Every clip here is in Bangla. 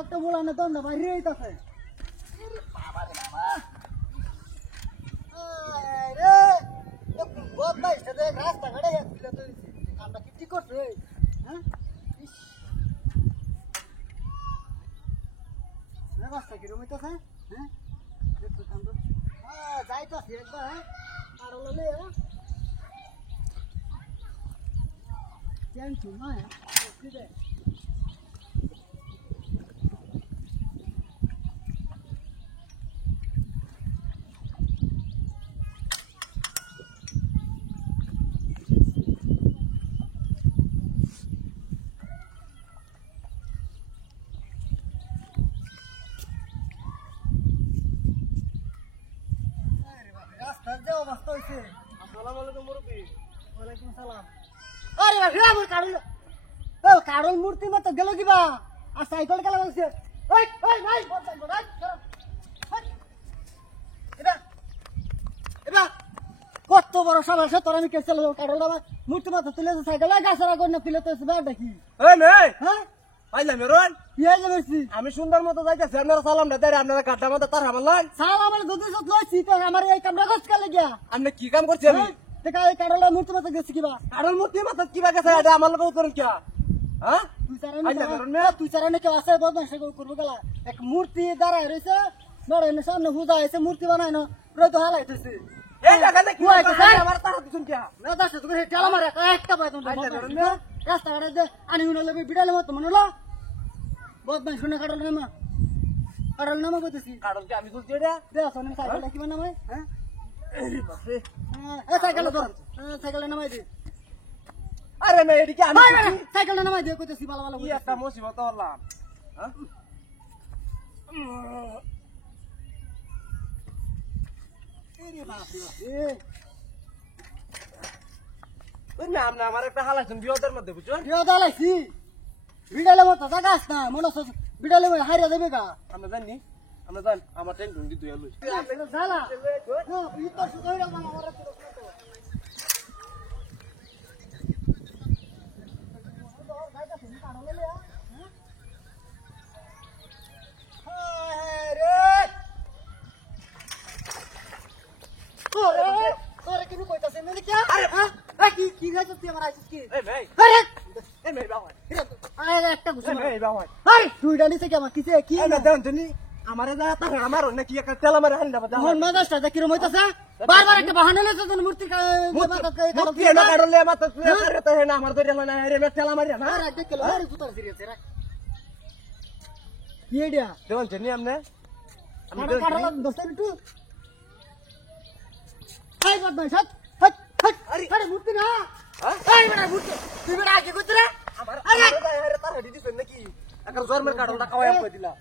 একটা বলানো দম না বাইরে হইতাছে রাস্তাঘাটে কামটা কি ঠিক করছে হ্যাঁ রাস্তা কিরম হইতাছে হ্যাঁ যাইতাছি একবার হ্যাঁ আর ললে কেন শুন না কারণ মূর্তি মতো গেল কিবা আর সাইকেল খেলা বলছে কত বড় সমস্যা তোর আমি কেসে কারণ আমার মূর্তি মতো তুলে সাইকেল গাছারা করে না তুলে তো দেখি আমি সুন্দর মতো যাইতেছি আপনারা সালাম দেয় আপনারা কাটা মতো তার আমার লাই সালাম যদি লইছি তো আমার এই কামটা করতে গেলে গিয়া আপনি কি কাম করছেন কারণ মূর্তি মতো গেছি কিবা কারণ মূর্তি মাথা কিবা গেছে এটা আমার লোক করেন কি হ্যাঁ তুই চারানে কেউ আছে বদমাশি করবো গেলা এক মূর্তি দাঁড়ায় রয়েছে নড়াইনে সামনে হুদা আছে মূর্তি বানায় না পুরো তো হালাইতেছে রাস্তাঘাটে আনি বিড়ালে মতো মনে হলো বদমাই শুনে কাটল নামা করতেছি কারণ কি আমি বলছি এটা সাইকেলটা কিবা নামাই হ্যাঁ সাইকেলটা নামাই দি আরে মে এদিকে আমি সাইকেলটা নামাই দিয়ে কইতেছি ভালো ভালো কি একটা মুসিবত হলাম আমার একটা হালাইছেন বিপদের মধ্যে বুঝছো হালাইছি বিড়ালে মতো জাগাস না মনে হচ্ছে বিড়ালে হারিয়ে দেবে গা আমরা জানি আমার ট্রেন ঢুঙ্গি দুই আলু আমার নাকি একটা তেল আমার হানি দাও কিরম হইতাছে বারবার একটা বাহানা লেছে মূর্তি কাটলে মাথা আমার ধরে না রে তেল আমার না কি আইডিয়া দেওয়ান জানি আমনে আমি কাটালা দস্তার একটু এই বদমাই সব হট হট আরে মূর্তি না এই বড় মূর্তি তুই বড় আগে কইছ রে আমার আরে তার হেডি দিছ নাকি এখন জন্মের কাটলটা কাওয়াম কই দিলা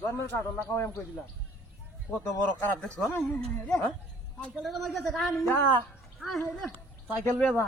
জন্মের কাটলটা কাওয়াম কই দিলা কত বড় খারাপ দেখছো না সাইকেলটা আমার কাছে কানি সাইকেল বেবা